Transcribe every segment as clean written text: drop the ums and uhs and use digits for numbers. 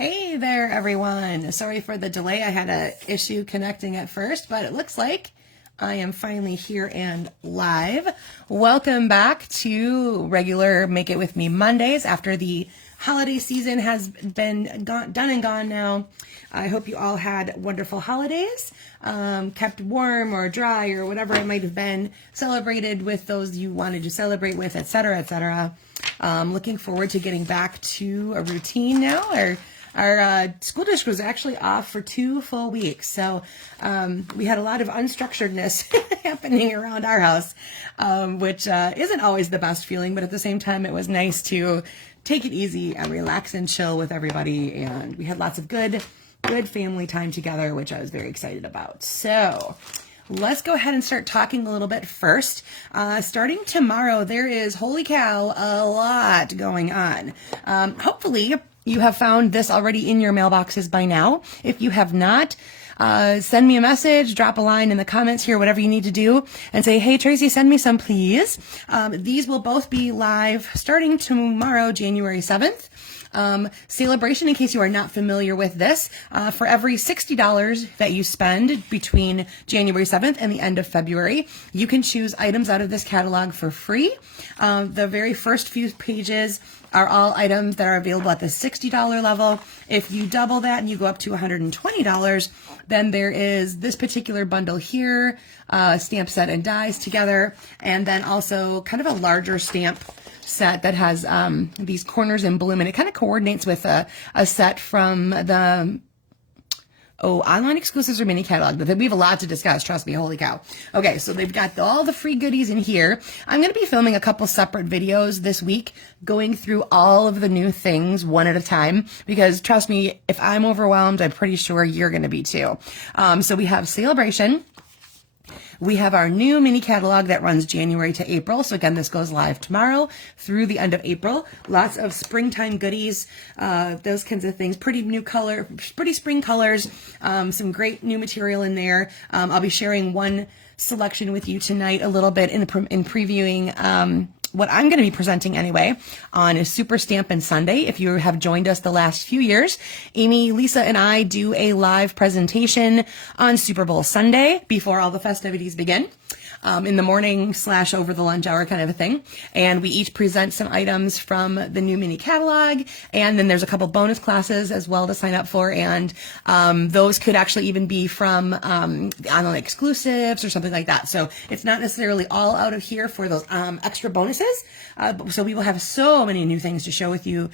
Hey there, everyone. Sorry for the delay. I had an issue connecting at first, but it looks like I am finally here and live. Welcome back to regular Make It With Me Mondays after the holiday season has been done and gone now. I hope you all had wonderful holidays, kept warm or dry or whatever it might have been, celebrated with those you wanted to celebrate with, etc., etc. Looking forward to getting back to a routine now. Our school district was actually off for 2 full weeks, so we had a lot of unstructuredness happening around our house, which isn't always the best feeling, but at the same time, it was nice to take it easy and relax and chill with everybody, and we had lots of good family time together, which I was very excited about. So let's go ahead and start talking a little bit first. Starting tomorrow, there is, holy cow, a lot going on. Hopefully, you have found this already in your mailboxes by now. If you have not, send me a message, drop a line in the comments here, whatever you need to do, and say, hey, Tracy, send me some, please. These will both be live starting tomorrow, January 7th. Sale-a-bration, in case you are not familiar with this, for every $60 that you spend between January 7th and the end of February, you can choose items out of this catalog for free. The very first few pages are all items that are available at the $60 level. If you double that and you go up to $120, then there is this particular bundle here, stamp set and dies together, and then also kind of a larger stamp set that has these corners in bloom, and it kind of coordinates with a set from the online exclusives or mini catalog. We have a lot to discuss, trust me, holy cow. Okay, so they've got all the free goodies in here. I'm going to be filming a couple separate videos this week, going through all of the new things one at a time, because trust me, if I'm overwhelmed, I'm pretty sure you're going to be too. So we have Sale-a-bration. We have our new mini catalog that runs January to April. So again, this goes live tomorrow through the end of April. Lots of springtime goodies, those kinds of things. Pretty spring colors, some great new material in there. I'll be sharing one selection with you tonight a little bit in previewing what I'm going to be presenting anyway on a Super Stampin' Sunday. If you have joined us the last few years, Amy, Lisa, and I do a live presentation on Super Bowl Sunday before all the festivities begin. In the morning / over the lunch hour kind of a thing. And we each present some items from the new mini catalog. And then there's a couple bonus classes as well to sign up for. And those could actually even be from the online exclusives or something like that. So it's not necessarily all out of here for those extra bonuses. So we will have so many new things to share with you,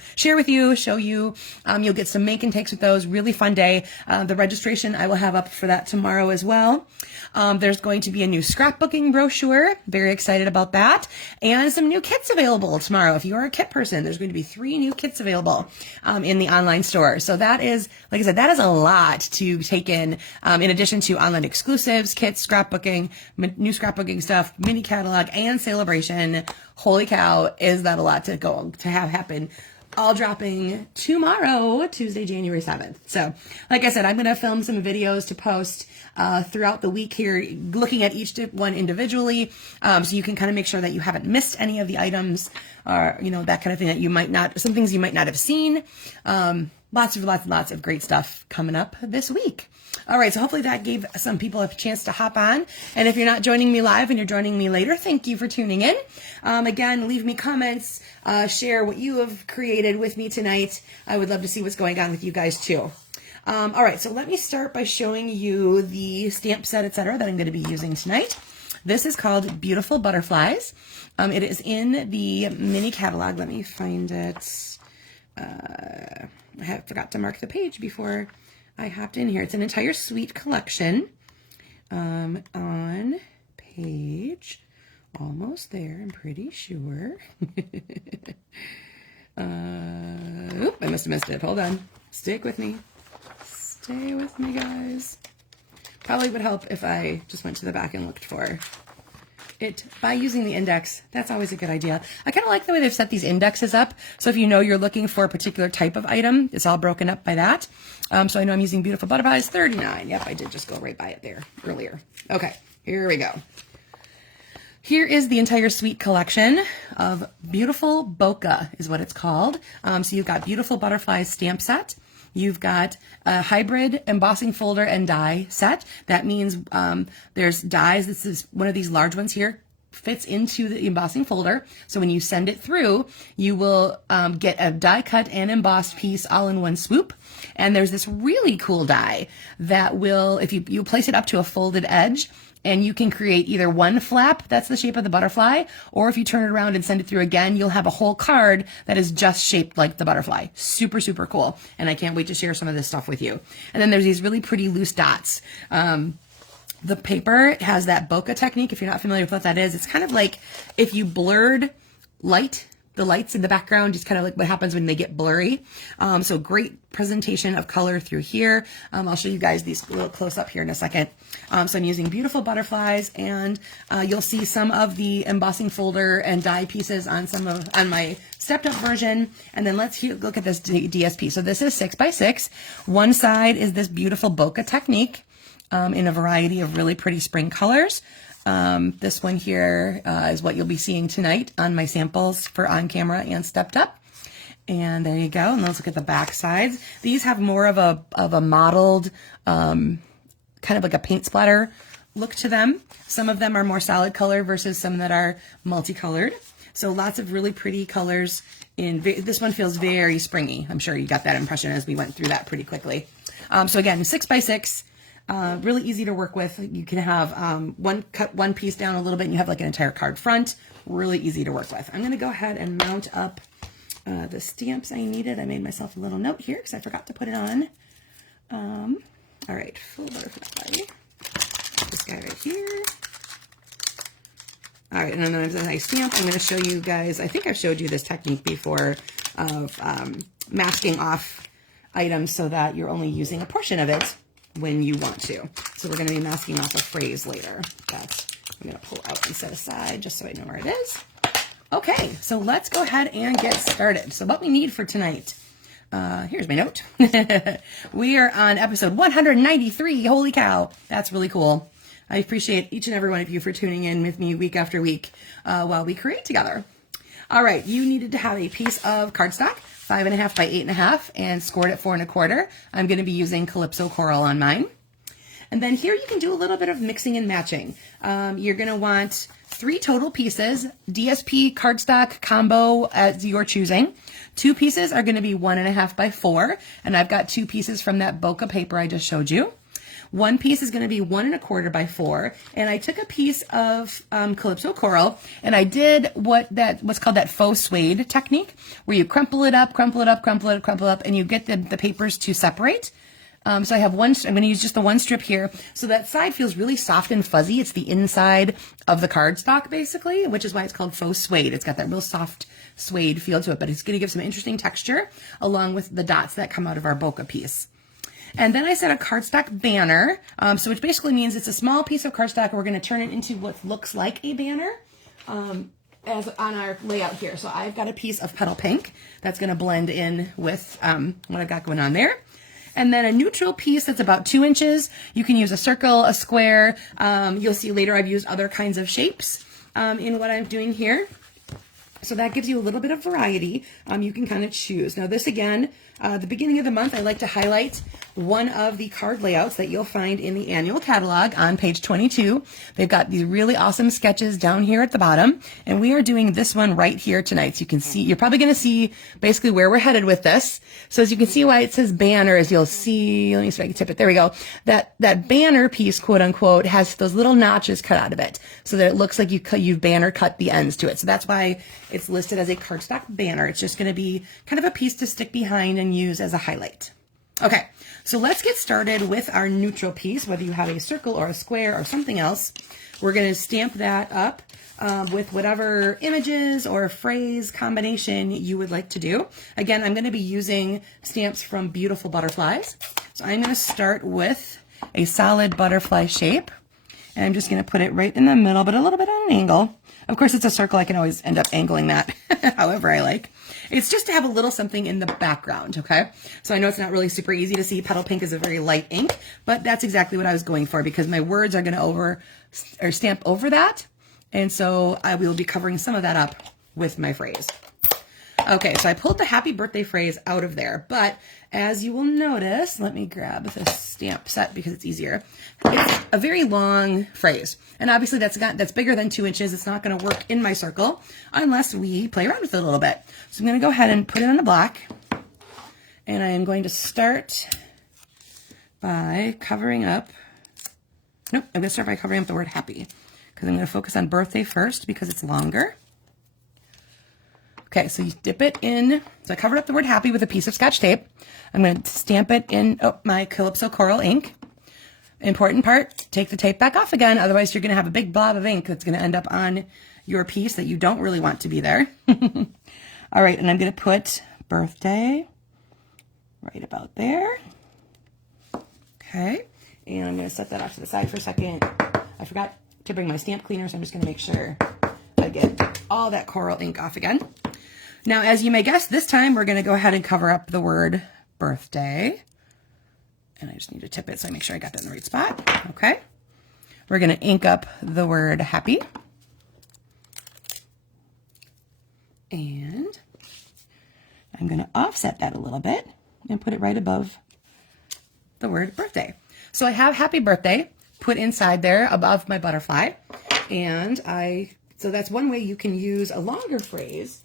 show you. You'll get some make and takes with those. Really fun day. The registration I will have up for that tomorrow as well. There's going to be a new scrapbooking brochure. Very excited about that. And some new kits available tomorrow. If you are a kit person, there's going to be 3 new kits available in the online store. So that is, like I said, that is a lot to take in addition to online exclusives, kits, scrapbooking, new scrapbooking stuff, mini catalog, and Sale-a-bration. Holy cow, is that a lot to have happen. All dropping tomorrow, Tuesday, January 7th. So, like I said, I'm going to film some videos to post throughout the week here, looking at each one individually, so you can kind of make sure that you haven't missed any of the items, or, that kind of thing that you might not, some things you might not have seen. Lots of great stuff coming up this week. All right, so hopefully that gave some people a chance to hop on. And if you're not joining me live and you're joining me later, thank you for tuning in. Again, leave me comments, share what you have created with me tonight. I would love to see what's going on with you guys too. All right, so let me start by showing you the stamp set, etc., that I'm going to be using tonight. This is called Beautiful Butterflies. It is in the mini catalog. Let me find it. I forgot to mark the page before I hopped in here. It's an entire suite collection. On page, almost there, I'm pretty sure. Oop, I must have missed it. Hold on. Stick with me. Stay with me, guys. Probably would help if I just went to the back and looked for it by using the index. That's always a good idea. I kind of like the way they've set these indexes up. So if you know you're looking for a particular type of item, it's all broken up by that. So I know I'm using Beautiful Butterflies 39. Yep, I did just go right by it there earlier. Okay, here we go. Here is the entire suite collection of Beautiful Bokeh is what it's called. So you've got Beautiful Butterflies stamp set. you've got a hybrid embossing folder and die set. That means there's dies. This is one of these large ones here, fits into the embossing folder. So when you send it through, you will get a die cut and embossed piece all in one swoop. And there's this really cool die that will, if you place it up to a folded edge, and you can create either one flap, that's the shape of the butterfly, or if you turn it around and send it through again, you'll have a whole card that is just shaped like the butterfly. Super, super cool. And I can't wait to share some of this stuff with you. And then there's these really pretty loose dots. The paper has that bokeh technique. If you're not familiar with what that is, it's kind of like if you blurred the lights in the background, just kind of like what happens when they get blurry. So great presentation of color through here. I'll show you guys these a little close up here in a second. So I'm using beautiful butterflies, and you'll see some of the embossing folder and die pieces on my stepped up version. And then let's look at this DSP. So this is 6x6. One side is this beautiful bokeh technique in a variety of really pretty spring colors. This one here is what you'll be seeing tonight on my samples for on camera and stepped up. And there you go. And let's look at the back sides. These have more of a mottled, kind of like a paint splatter look to them. Some of them are more solid color versus some that are multicolored. So lots of really pretty colors. This one feels very springy. I'm sure you got that impression as we went through that pretty quickly. So again, 6x6. Really easy to work with. You can have cut one piece down a little bit and you have like an entire card front. Really easy to work with. I'm going to go ahead and mount up the stamps I needed. I made myself a little note here because I forgot to put it on. All right, full butterfly. This guy right here. All right, and then as I stamp, I'm going to show you guys, I think I've showed you this technique before of masking off items so that you're only using a portion of it when you want to. So we're going to be masking off a phrase later. That I'm going to pull out and set aside just so I know where it is. Okay, so let's go ahead and get started. So what we need for tonight, here's my note. We are on episode 193. Holy cow, that's really cool. I appreciate each and every one of you for tuning in with me week after week while we create together. All right, you needed to have a piece of cardstock, 5.5 by 8.5, and scored at 4 1/4. I'm going to be using Calypso Coral on mine. And then here you can do a little bit of mixing and matching. You're going to want 3 total pieces, DSP cardstock combo as your choosing. 2 pieces are going to be 1.5 by 4, and I've got 2 pieces from that bokeh paper I just showed you. 1 piece is going to be 1 1/4 by 4, and I took a piece of Calypso Coral, and I did what's called that faux suede technique, where you crumple it up, crumple it up, crumple it up, crumple it up, and you get the papers to separate. So I have one, I'm going to use just the one strip here. So that side feels really soft and fuzzy. It's the inside of the cardstock, basically, which is why it's called faux suede. It's got that real soft suede feel to it, but it's going to give some interesting texture along with the dots that come out of our bokeh piece. And then I said a cardstock banner, so which basically means it's a small piece of cardstock. We're going to turn it into what looks like a banner as on our layout here. So I've got a piece of petal pink that's going to blend in with what I've got going on there. And then a neutral piece that's about 2 inches. You can use a circle, a square. You'll see later I've used other kinds of shapes in what I'm doing here. So that gives you a little bit of variety. You can kind of choose. Now this again, the beginning of the month, I like to highlight one of the card layouts that you'll find in the annual catalog on page 22. They've got these really awesome sketches down here at the bottom, and we are doing this one right here tonight. So you can see, you're probably going to see basically where we're headed with this. So as you can see why it says banner, as you'll see, let me see if I can tip it. There we go. That banner piece, quote unquote, has those little notches cut out of it so that it looks like you've banner cut the ends to it. So that's why it's listed as a cardstock banner. It's just going to be kind of a piece to stick behind and use as a highlight. Okay, so let's get started with our neutral piece, whether you have a circle or a square or something else. We're going to stamp that up with whatever images or phrase combination you would like to do. Again, I'm going to be using stamps from Beautiful Butterflies. So I'm going to start with a solid butterfly shape, and I'm just going to put it right in the middle, but a little bit on an angle. Of course, it's a circle. I can always end up angling that however I like. It's just to have a little something in the background, okay? So I know it's not really super easy to see. Petal Pink is a very light ink, but that's exactly what I was going for because my words are going to stamp over that. And so I will be covering some of that up with my phrase. Okay, so I pulled the happy birthday phrase out of there, but as you will notice, let me grab this stamp set because it's easier. It's a very long phrase, and obviously that's bigger than 2 inches. It's not going to work in my circle unless we play around with it a little bit. So I'm going to go ahead and put it on the block, and I am going to start by covering up. Nope, I'm going to start by covering up the word happy because I'm going to focus on birthday first because it's longer. Okay, so you dip it in. So I covered up the word happy with a piece of Scotch tape. I'm going to stamp it in my Calypso Coral ink. Important part, take the tape back off again. Otherwise, you're going to have a big blob of ink that's going to end up on your piece that you don't really want to be there. All right, and I'm going to put birthday right about there. Okay, and I'm going to set that off to the side for a second. I forgot to bring my stamp cleaner, so I'm just going to make sure I get all that coral ink off again. Now, as you may guess, this time we're going to go ahead and cover up the word birthday. And I just need to tip it so I make sure I got that in the right spot. Okay. We're going to ink up the word happy. And I'm going to offset that a little bit and put it right above the word birthday. So I have happy birthday put inside there above my butterfly. And so that's one way you can use a longer phrase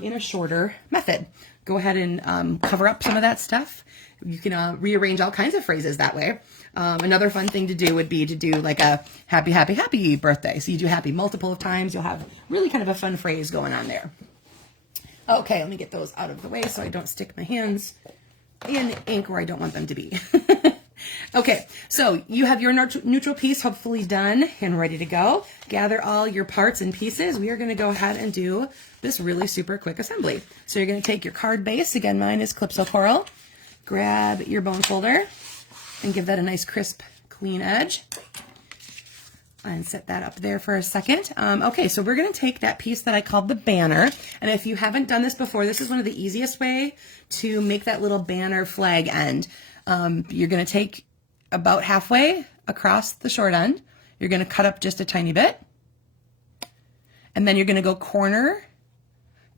in a shorter method. Go ahead and cover up some of that stuff. You can rearrange all kinds of phrases that way. Another fun thing to do would be to do like a happy, happy, happy birthday. So you do happy multiple times. You'll have really kind of a fun phrase going on there. Okay, let me get those out of the way so I don't stick my hands in ink where I don't want them to be. Okay, so you have your neutral piece hopefully done and ready to go. Gather all your parts and pieces. We are going to go ahead and do this really super quick assembly. So you're going to take your card base. Again, mine is Calypso Coral. Grab your bone folder and give that a nice crisp, clean edge. And set that up there for a second. Okay, so we're going to take that piece that I called the banner. And if you haven't done this before, this is one of the easiest way to make that little banner flag end. You're going to take about halfway across the short end. You're going to cut up just a tiny bit. And then you're going to go corner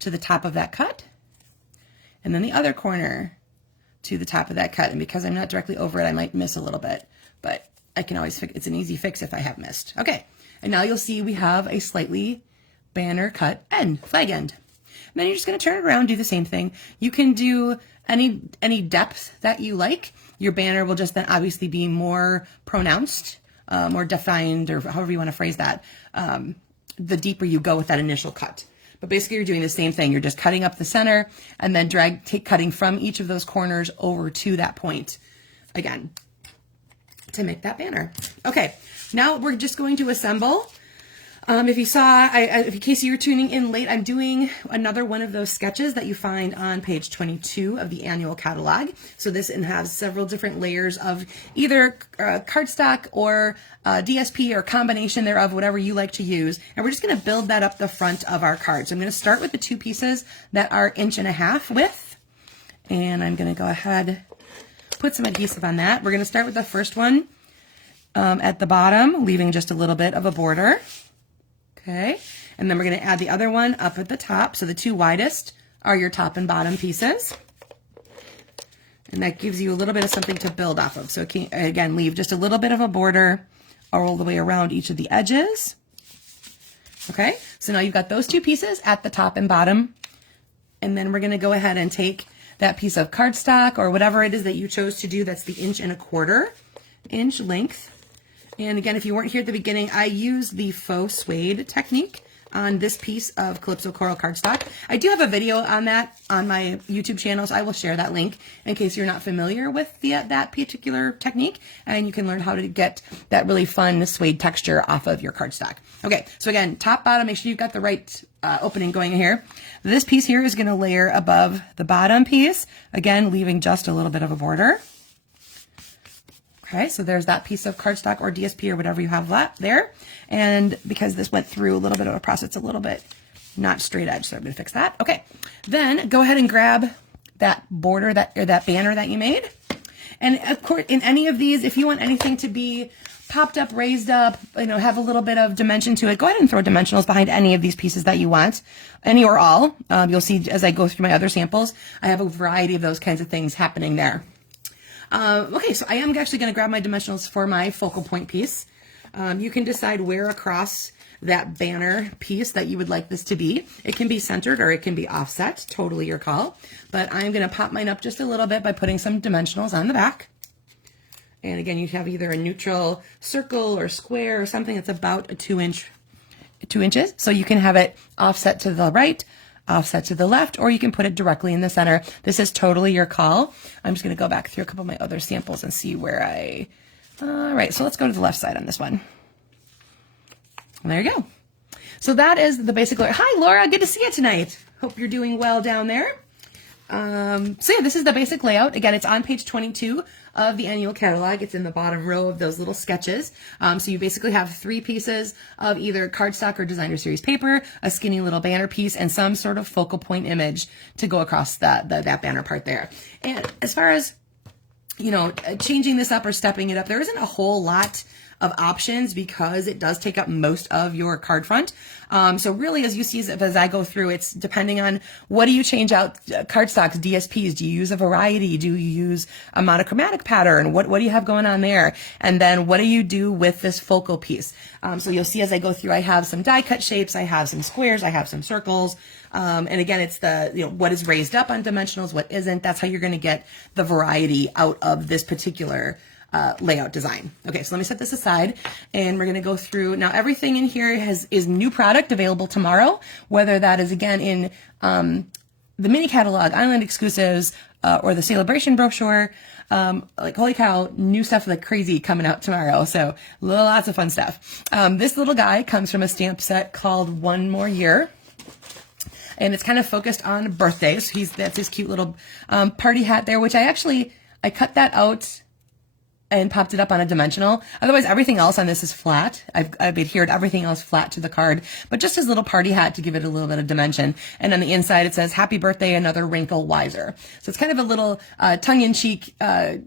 to the top of that cut. And then the other corner to the top of that cut. And because I'm not directly over it, I might miss a little bit. But I can always fix, it's an easy fix if I have missed. Okay, and now you'll see we have a slightly banner cut end, flag end. And then you're just going to turn it around, do the same thing. You can do any depth that you like. Your banner will just then obviously be more pronounced, more defined, or however you want to phrase that, the deeper you go with that initial cut. But basically you're doing the same thing. You're just cutting up the center and then cutting from each of those corners over to that point again to make that banner. Okay, now we're just going to assemble. If you saw, in case you were tuning in late, I'm doing another one of those sketches that you find on page 22 of the annual catalog. So this has several different layers of either cardstock or DSP or combination thereof, whatever you like to use. And we're just going to build that up the front of our card. So I'm going to start with the 2 pieces that are 1.5 inch width. And I'm going to go ahead, put some adhesive on that. We're going to start with the first one at the bottom, leaving just a little bit of a border. Okay, and then we're going to add the other one up at the top. So the 2 widest are your top and bottom pieces. And that gives you a little bit of something to build off of. So again, leave just a little bit of a border all the way around each of the edges. Okay, so now you've got those 2 pieces at the top and bottom. And then we're going to go ahead and take that piece of cardstock or whatever it is that you chose to do that's the 1.25 inch length. And again, if you weren't here at the beginning, I used the faux suede technique on this piece of Calypso Coral cardstock. I do have a video on that on my YouTube channel, so I will share that link in case you're not familiar with that particular technique, and you can learn how to get that really fun suede texture off of your cardstock. Okay, so again, top, bottom, make sure you've got the right opening going here. This piece here is going to layer above the bottom piece, again, leaving just a little bit of a border. Okay, so there's that piece of cardstock or DSP or whatever you have there. And because this went through a little bit of a process, it's a little bit not straight edge, so I'm going to fix that. Okay, then go ahead and grab that border, that banner that you made. And of course, in any of these, if you want anything to be popped up, raised up, you know, have a little bit of dimension to it, go ahead and throw dimensionals behind any of these pieces that you want, any or all. You'll see as I go through my other samples, I have a variety of those kinds of things happening there. Okay, so I am actually going to grab my dimensionals for my focal point piece. You can decide where across that banner piece that you would like this to be. It can be centered or it can be offset, totally your call. But I'm going to pop mine up just a little bit by putting some dimensionals on the back. And again, you have either a neutral circle or square or something that's about a 2 inches. So you can have it offset to the right, offset to the left, or you can put it directly in the center. This is totally your call. I'm just going to go back through a couple of my other samples and see where all right, so let's go to the left side on this one. And there you go. So that is the basic layer. Hi, Laura. Good to see you tonight. Hope you're doing well down there. So yeah, this is the basic layout. Again, it's on page 22 of the annual catalog. It's in the bottom row of those little sketches. So you basically have 3 pieces of either cardstock or designer series paper, a skinny little banner piece, and some sort of focal point image to go across that banner part there. And as far as, you know, changing this up or stepping it up, there isn't a whole lot of options because it does take up most of your card front. So really, as you see, as I go through, it's depending on what do you change out, cardstocks, DSPs, do you use a variety? Do you use a monochromatic pattern? What do you have going on there? And then what do you do with this focal piece? So you'll see as I go through, I have some die cut shapes, I have some squares, I have some circles. And again, it's the, you know, what is raised up on dimensionals, what isn't. That's how you're going to get the variety out of this particular layout design. Okay, so let me set this aside and we're going to go through. Now everything in here is new product available tomorrow, whether that is again in the mini catalog, island exclusives, or the sale-a-bration brochure. Like holy cow, new stuff like crazy coming out tomorrow. So lots of fun stuff. This little guy comes from a stamp set called One More Year. And it's kind of focused on birthdays. That's his cute little party hat there, which I cut that out and popped it up on a dimensional. Otherwise, everything else on this is flat. I've adhered everything else flat to the card, but just his little party hat to give it a little bit of dimension. And on the inside, it says, "Happy birthday, another wrinkle wiser." So it's kind of a little tongue-in-cheek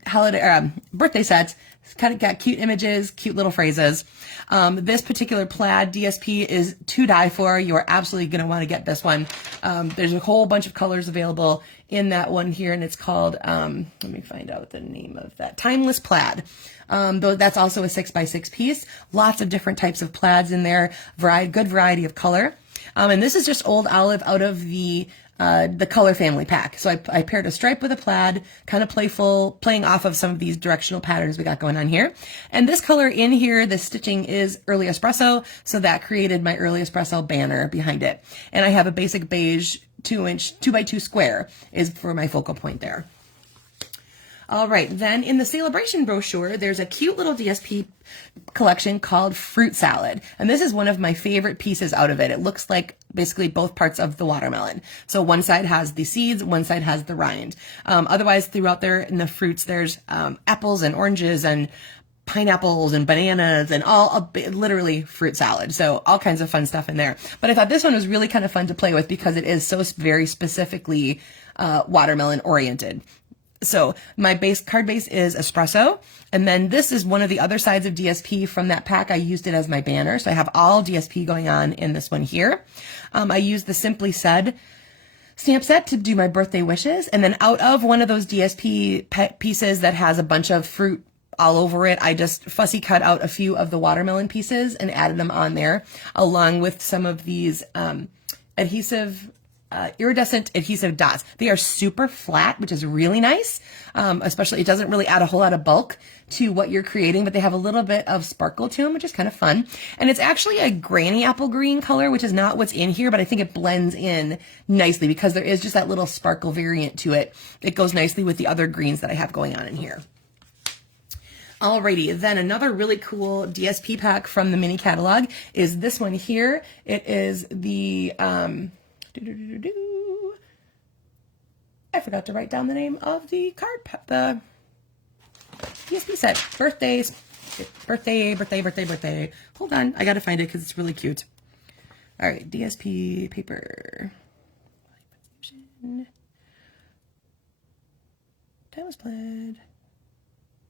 holiday birthday set. It's kind of got cute images, cute little phrases. This particular plaid DSP is to die for. You are absolutely going to want to get this one. There's a whole bunch of colors available in that one here, and it's called, let me find out the name of that, Timeless Plaid. Though that's also a 6x6 piece. Lots of different types of plaids in there, good variety of color. And this is just Old Olive out of the color family pack. So I paired a stripe with a plaid, kind of playful, playing off of some of these directional patterns we got going on here. And this color in here, the stitching is Early Espresso. So that created my Early Espresso banner behind it. And I have a basic beige 2-inch 2x2 square is for my focal point there. All right, then in the sale-a-bration brochure, there's a cute little DSP collection called Fruit Salad. And this is one of my favorite pieces out of it. It looks like basically both parts of the watermelon. So one side has the seeds, one side has the rind. Otherwise, throughout there in the fruits, there's apples and oranges and pineapples and bananas and literally fruit salad. So all kinds of fun stuff in there. But I thought this one was really kind of fun to play with because it is so very specifically watermelon oriented. So my card base is espresso. And then this is one of the other sides of DSP from that pack. I used it as my banner. So I have all DSP going on in this one here. I used the Simply Said stamp set to do my birthday wishes. And then out of one of those DSP pieces that has a bunch of fruit all over it, I just fussy cut out a few of the watermelon pieces and added them on there, along with some of these iridescent adhesive dots. They are super flat, which is really nice. Especially, it doesn't really add a whole lot of bulk to what you're creating, but they have a little bit of sparkle to them, which is kind of fun. And it's actually a granny apple green color, which is not what's in here, but I think it blends in nicely because there is just that little sparkle variant to it. It goes nicely with the other greens that I have going on in here. Alrighty, then another really cool DSP pack from the mini catalog is this one here. It is the, I forgot to write down the name of the card, the DSP set. Birthday. Hold on, I gotta find it because it's really cute. All right, DSP paper. Timeless plaid.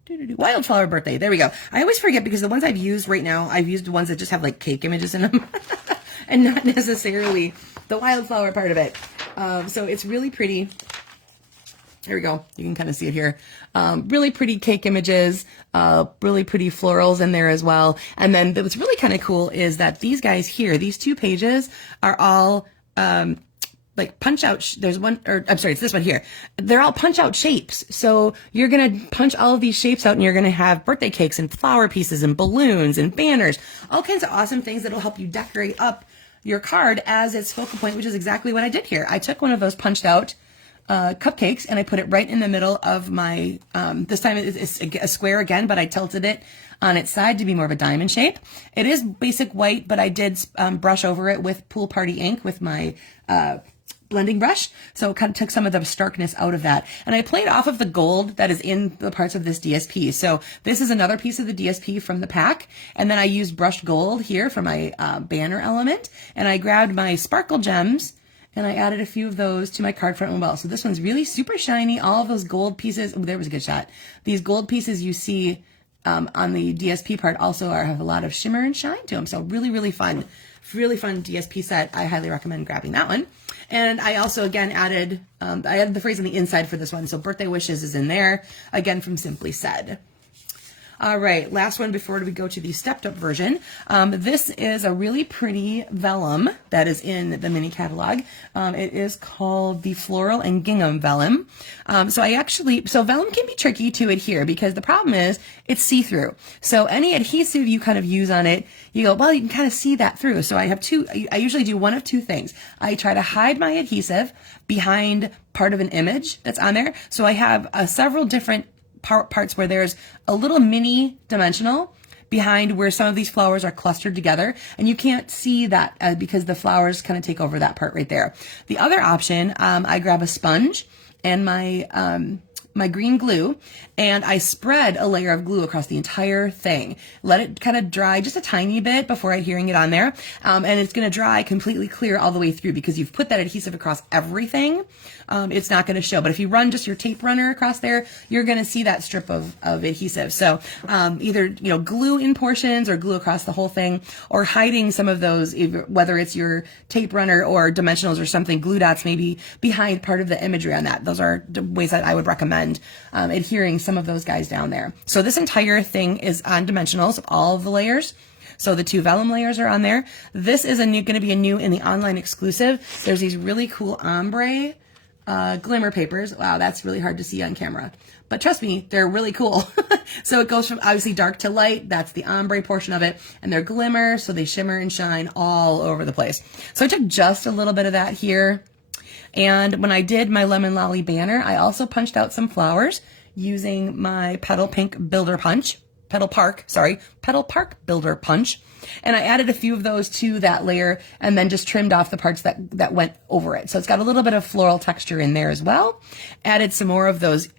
Wildflower birthday. There we go. I always forget because the ones I've used right now, I've used ones that just have like cake images in them and not necessarily the wildflower part of it. So it's really pretty. There we go. You can kind of see it here. Really pretty cake images, really pretty florals in there as well. And then what's really kind of cool is that these guys here, these 2 pages are all like punch out. There's one, or I'm sorry, it's this one here. They're all punch out shapes. So you're going to punch all of these shapes out and you're going to have birthday cakes and flower pieces and balloons and banners, all kinds of awesome things that'll help you decorate up your card as its focal point, which is exactly what I did here. I took one of those punched out cupcakes and I put it right in the middle of my, this time it's a square again, but I tilted it on its side to be more of a diamond shape. It is basic white, but I did brush over it with Pool Party ink with my blending brush. So it kind of took some of the starkness out of that. And I played off of the gold that is in the parts of this DSP. So this is another piece of the DSP from the pack. And then I used brushed gold here for my banner element. And I grabbed my sparkle gems and I added a few of those to my card front as well. So this one's really super shiny. All of those gold pieces, oh, there was a good shot. These gold pieces you see on the DSP part also have a lot of shimmer and shine to them. So really fun DSP set. I highly recommend grabbing that one. And I also, again, added, I added the phrase on the inside for this one. So birthday wishes is in there, again, from Simply Said. All right, last one before we go to the stepped up version. This is a really pretty vellum that is in the mini catalog. It is called the Floral and Gingham Vellum. So vellum can be tricky to adhere because the problem is it's see-through. So any adhesive you kind of use on it, you go, well, you can kind of see that through. So I usually do one of 2 things. I try to hide my adhesive behind part of an image that's on there. So I have several different parts where there's a little mini dimensional behind where some of these flowers are clustered together, and you can't see that because the flowers kind of take over that part right there. The other option, I grab a sponge and my green glue, and I spread a layer of glue across the entire thing. Let it kind of dry just a tiny bit before adhering it on there. And it's going to dry completely clear all the way through because you've put that adhesive across everything. It's not going to show. But if you run just your tape runner across there, you're going to see that strip of adhesive. So either glue in portions or glue across the whole thing, or hiding some of those, whether it's your tape runner or dimensionals or something, glue dots maybe behind part of the imagery on that. Those are the ways that I would recommend adhering some of those guys down there. So this entire thing is on dimensionals, all of the layers. So the 2 vellum layers are on there. This is going to be a new in the online exclusive. There's these really cool ombre glimmer papers. Wow, that's really hard to see on camera. But trust me, they're really cool. So it goes from obviously dark to light. That's the ombre portion of it. And they're glimmer, so they shimmer and shine all over the place. So I took just a little bit of that here. And when I did my Lemon Lolly banner, I also punched out some flowers using my Petal Park Builder Punch. And I added a few of those to that layer and then just trimmed off the parts that went over it. So it's got a little bit of floral texture in there as well. Added some more of those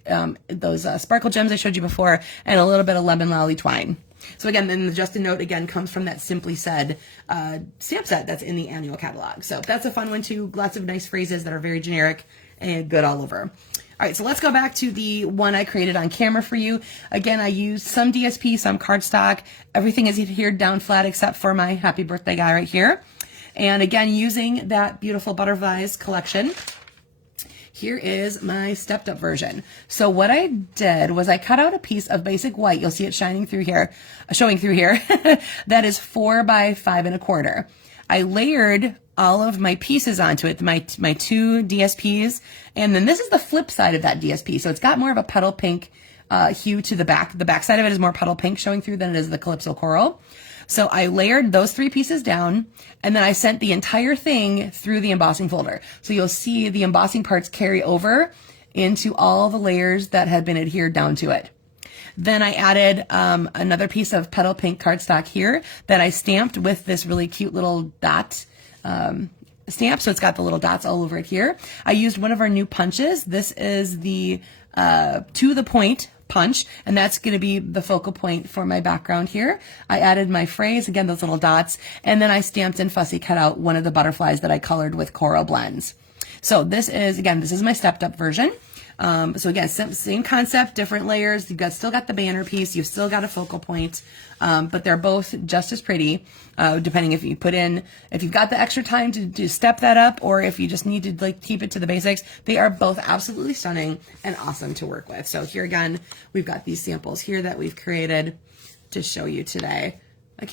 sparkle gems I showed you before and a little bit of Lemon Lolly twine. So again, then the Just a Note again comes from that Simply Said stamp set that's in the annual catalog. So that's a fun one too. Lots of nice phrases that are very generic and good all over. All right, so let's go back to the one I created on camera for you. Again, I used some DSP, some cardstock. Everything is adhered down flat except for my happy birthday guy right here. And again, using that beautiful Butterflies collection. Here is my stepped up version. So what I did was I cut out a piece of basic white. You'll see it showing through here. That is 4 by 5 1/4. I layered all of my pieces onto it, my 2 DSPs, and then this is the flip side of that DSP. So it's got more of a petal pink hue to the back. The back side of it is more petal pink showing through than it is the Calypso Coral. So I layered those 3 pieces down, and then I sent the entire thing through the embossing folder. So you'll see the embossing parts carry over into all the layers that had been adhered down to it. Then I added another piece of petal pink cardstock here that I stamped with this really cute little dot stamp. So it's got the little dots all over it here. I used one of our new punches. This is the To the Point punch, and that's going to be the focal point for my background here. I added my phrase, again, those little dots, and then I stamped and fussy cut out one of the butterflies that I colored with coral blends. So this is my stepped up version. So again, same concept, different layers. You've still got the banner piece. You've still got a focal point, but they're both just as pretty, depending if you've got the extra time to step that up, or if you just need to like keep it to the basics. They are both absolutely stunning and awesome to work with. So here again, we've got these samples here that we've created to show you today.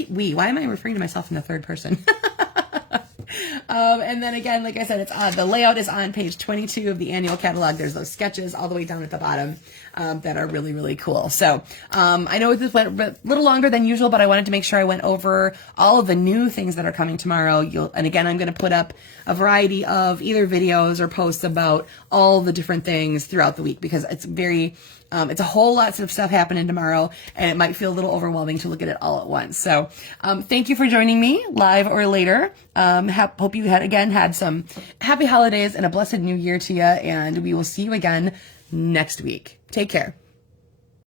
Why am I referring to myself in the third person? And then again, like I said, it's the layout is on page 22 of the annual catalog. There's those sketches all the way down at the bottom that are really, really cool. So I know this went a little longer than usual, but I wanted to make sure I went over all of the new things that are coming tomorrow. And again, I'm going to put up a variety of either videos or posts about all the different things throughout the week, because it's a whole lot of stuff happening tomorrow, and it might feel a little overwhelming to look at it all at once. So thank you for joining me live or later. Hope you had some happy holidays and a blessed new year to you, and we will see you again next week. Take care.